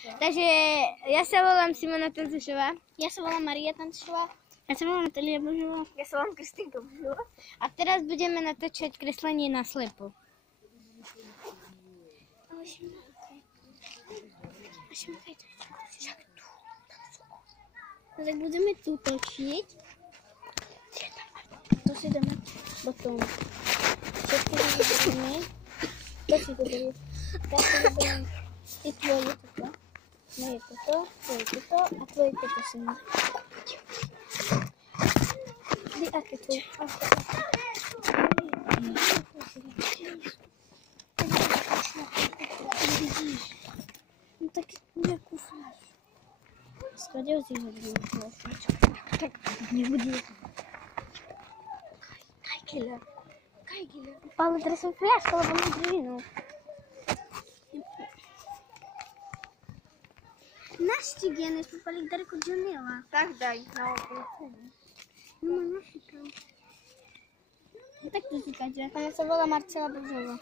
Takže ja sa volám Simona Tancušová. Ja sa volám Maria Tancušová. Ja sa volám Natália Božová. Ja sa volám Kristýnka Božová. A teraz budeme natáčať kreslenie na slepo. Tak budeme tu točiť. Tu si dáme potom. Všetky vyberíme. To si vyberiem. Tak si vyberiem. Ty tvoje toto. Moje toto. Tvoje toto. A tvoje toto si mi. Ty aké tu? Vidíš. No tak nejakú flášu. Skladil si ho druhú flášu. Tak nebude. Kajgile. Ale teraz som fľašku, lebo mám drvinu. Naštík je, než popali daleko džunila. Tak daj na oblicu. No má naštíkal. No tak to říkáte. Ona sa volá Marcela Božová.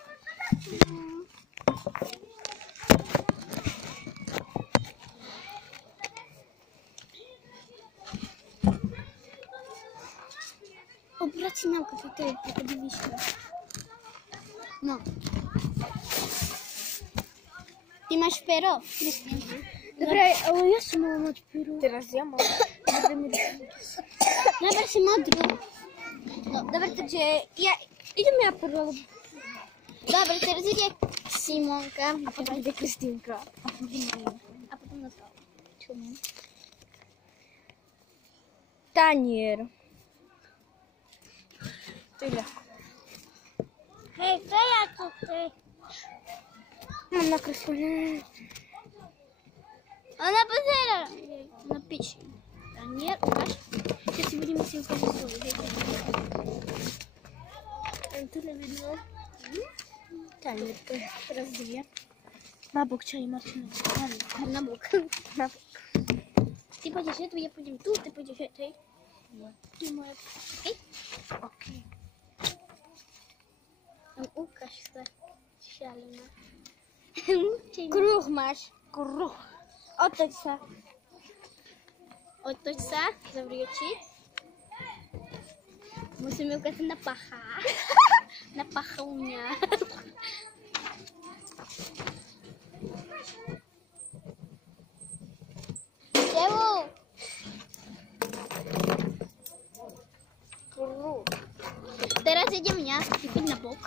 Obrací náuka, to je takedy vyšlo. No. Ty máš pero, Kristýnka. Dobre, ale ja som mala mať peru. Teraz ja mám. Naber si modrú. No, dobre, takže idem ja prvá. Dobre, teraz ide Simonka. A potom ide Kristýnka. A potom Natália. Čo mám? Tanier. To je ľahko. Hej, to ja tu chcem. Mám nakreslené. Ona pozera. Napíši. Tanier, ukáž. Teď si budeme si ukázať svoju. Tu nevidno. Tanier, to je. Teraz dvě. Na bok, čo je Martina? Na bok. Na bok. Ty pôjdeš tu, ja pôjdem tu, ty pôjdeš hej. Ty moja. Okej? Okej. Ukáž sa. Šialená. Kruh máš. Kruh. Otoč sa. Otoč sa, zavri oči. Musíme ukázať na pacha. Na pacha u mňa. Čevu? Kruh. Teraz idem ja, ty poď na bok.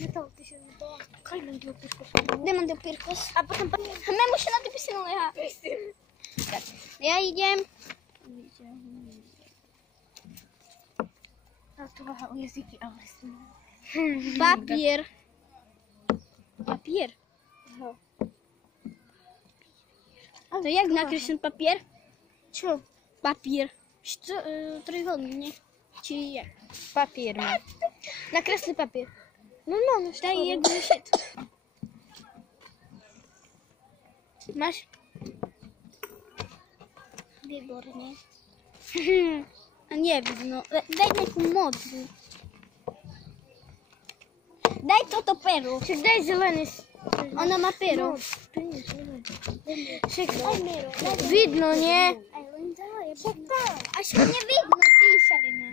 Natal, ty še Natal. Kaj mám dio pirkos? Kde mám do pirkos? A potom Memuša na ty pisinu leha. Ja idem. A to váha o jazyky, ale som... Papier. Papier? Aha. To jak nakreslím papier? Čo? Papier. Trojuholník, nie? Či jak? Papier má. Nakresli papier. Normálne, Daj jak zešit. Máš? Výborne. A nie vidno. Daj nejakú modrú. Daj toto pero. Však daj zelený. Ona má pero. Však Daj pero. vidno, nie? Však daj. Až nevidno, ty šalina.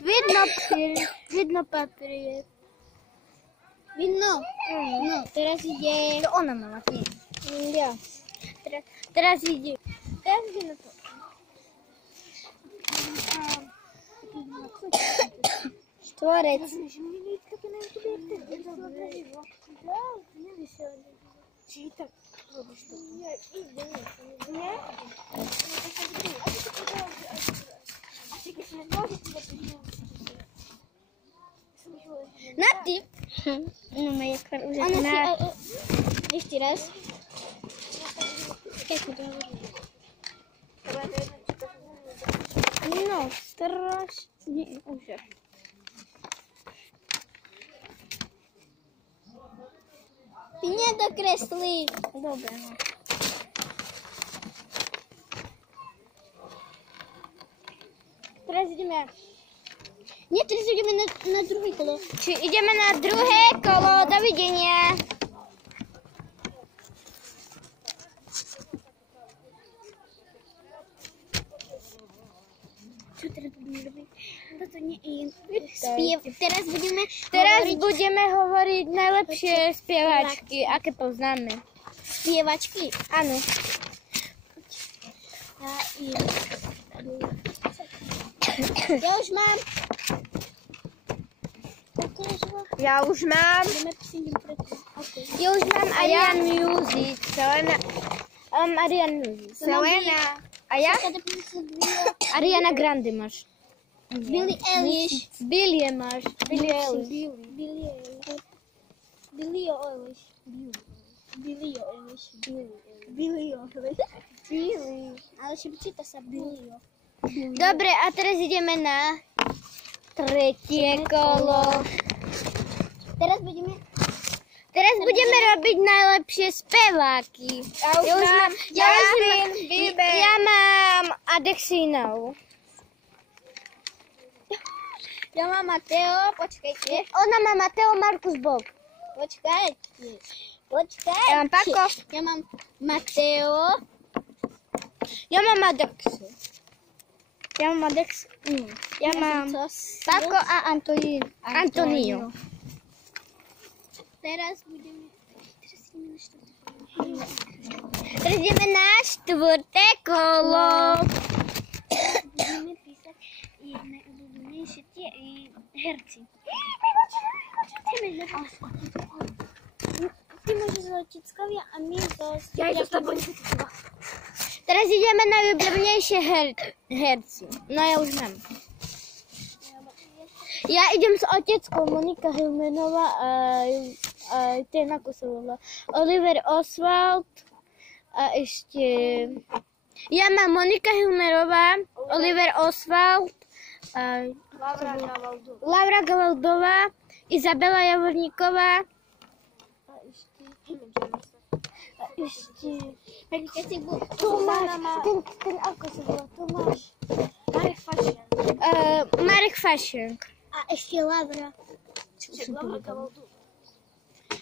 Vidno papier. Vidno papier. Vidno? No, teraz ide... To ona mala, nie. Ja. Teraz ide. Teraz ide na to. Štvorec. Či tak robíš to? Nie, ide, nie. Na ty. No, moja už je Ona si... na... Ešte raz. Keď to hovorí? No, strašne úžas. Ty nedokresli. Dobre, no. Teraz ideme. Nie, teraz ideme na druhé kolo. Či ideme na druhé kolo. Dovidenia. teraz budeme robiť toto nie spiev. Teraz budeme hovoriť najlepšie spievačky, aké poznáme. Spievačky. Áno. Ja už mám. Ja už mám. Ja už mám Arian Music. Arian Music. Selena. A ja? Ariana Grande máš. Billie Eilish. Billie máš. Billie Eilish. Billie Eilish. Billie Eilish. Billie Eilish. Billie. Ale číta sa Billie. Dobre, a teraz ideme na tretie kolo. Teraz budeme robiť najlepšie speváky. Ja mám Adexinov. Ja mám Mateo, počkajte. Ona má Mateo Markus Bob. Počkajte. Ja mám Paco. Ja mám Mateo. Ja mám Adexu. Ja mám Paco a Antonio. Teraz ideme na štvrté kolo. budeme písať najobľúbenejšie tie herci. Ty môžeš zo Čickovia a my zo... Teraz ideme na najobľúbenejšie herci. No ja už mám. Ja idem s oteckou Monika Hilmenová a ten ako sa volá Oliver Oswald a ešte ja mám Monika Hilmerová, Oliver Oswald a Laura Gavaldová, Izabela Javorníková a ešte Tomáš, ten ako sa volá, Tomáš Marek Fašian. A ešte Laura.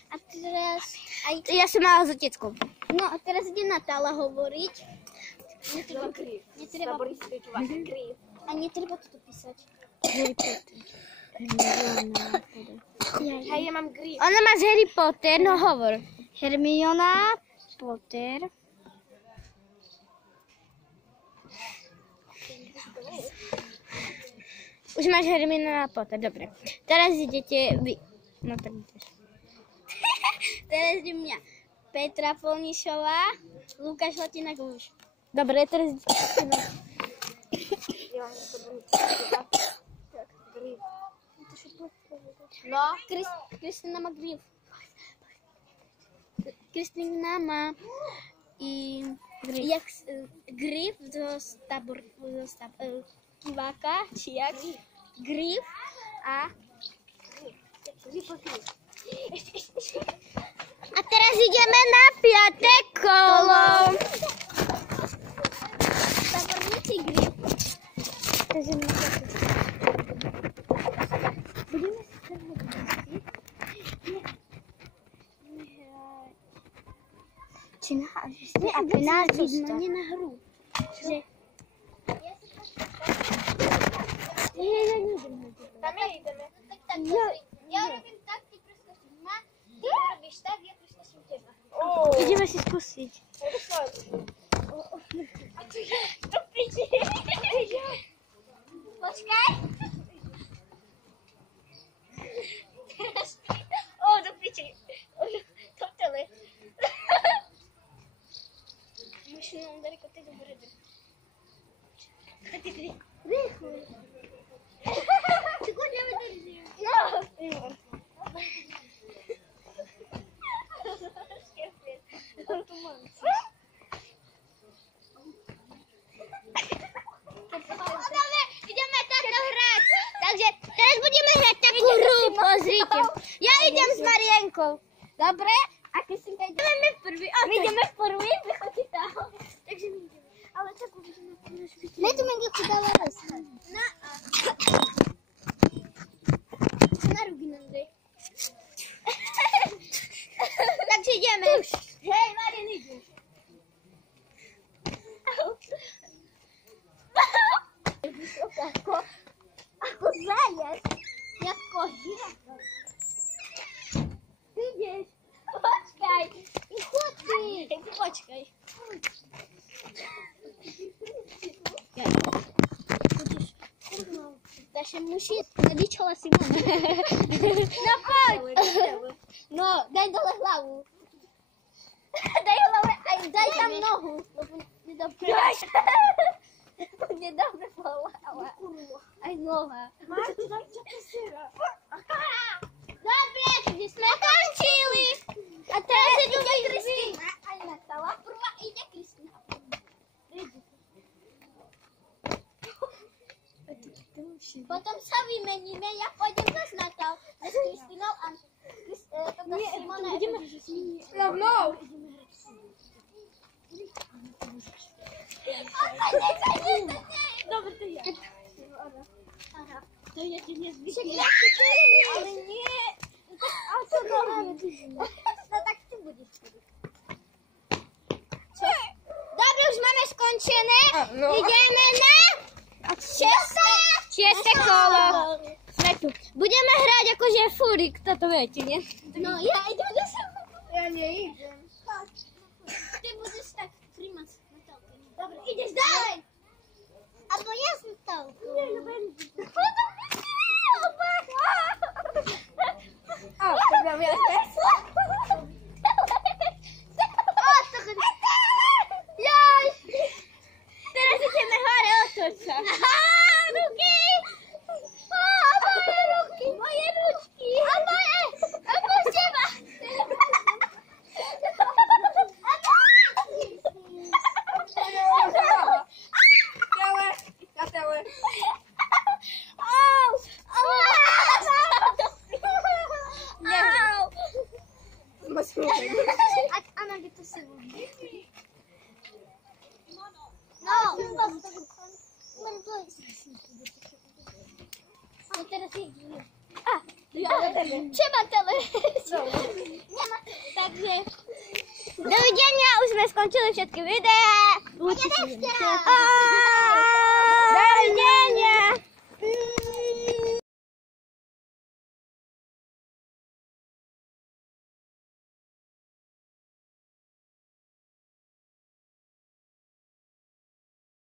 A teraz... Ja som mala s oteckou. No a teraz ide Natála hovoriť. Netreba a netreba toto písať. Ja mám Griff. Ona má z Harry Potter, no hovor. Hermiona Potter. Už máš Hermiona Potter, dobre. Teraz idete vy. No tak ideš. Teraz ide mňa Petra Polnišová, Lukáš Latina-Guš. Dobre, teraz idete na... No, Kristina má Griff. Kristina má Griff do Kiváka, či jak? Griff a... A teraz ideme na piaté kolo. Taborníci Griff. Takže my Budeme si trhnúť vlasy. Či nahážeš si a penáľ Nie na hru. Že... Tam ideme. Tak, ja robím tak, ty preskočíš ma. Ty robíš tak, ja preskočím teba. ideme si skúsiť. A tu je, to piči. Počkaj. Teraz ty. Do piči. To tele. Musím nám dali koty do bredy. Rýchlo. Čego nie wydržím? No. Ideme takto hrať. Takže teraz budeme hrať takú hru, pozrite. Ja idem s Marienkou. Dobre? A Kristinka ideme my v prvý. My ideme v prvý, vychodí tam. Takže my ideme. Ale tak uvidíme, ne tu mám ako dala raz. Na a. Na ruky nám dej. Takže ideme. Hej, Marien, ideš. Ako zajac. Jako žirafa. Ideš. Počkaj. I chodí. Počkaj. Takže musí vyčola Simona. No poď. No, daj dole hlavu. Daj hlavu, aj daj tam nohu. Nedobre. Nedobre hlava. Aj noha. Marci, daj čo posiera. Dobre, takže sme končili. A teraz ide Kristina. Aj Natala. Prvá ide Kristina. Potom sa vymeníme, ja pôjdem zase na to s Kristinou a Simona. No. Dobre, to ja. To je ti nezvyklé. Ale nie. A to no tak ty budeš. Dobre, už máme skončené. Ideme na 6. kolo. Sme tu. Budeme hrať akože fúrik, toto viete, nie? No, ja idem do seba. Ja neidem. Ty budeš tak príjmať na telku. Dobre, ideš ďalej. Abo ja som telku. Nie, ja budem. Tak dám ja teraz. Joj! Teraz ideme hore, otoč sa. Ruky! Moje ruky! Moje ručky! A teba! Tele. Au! Ana, kde to si No, teraz ide. Čeba televíziu. Takže dovidenia, už sme skončili všetky videá. Dovidenia.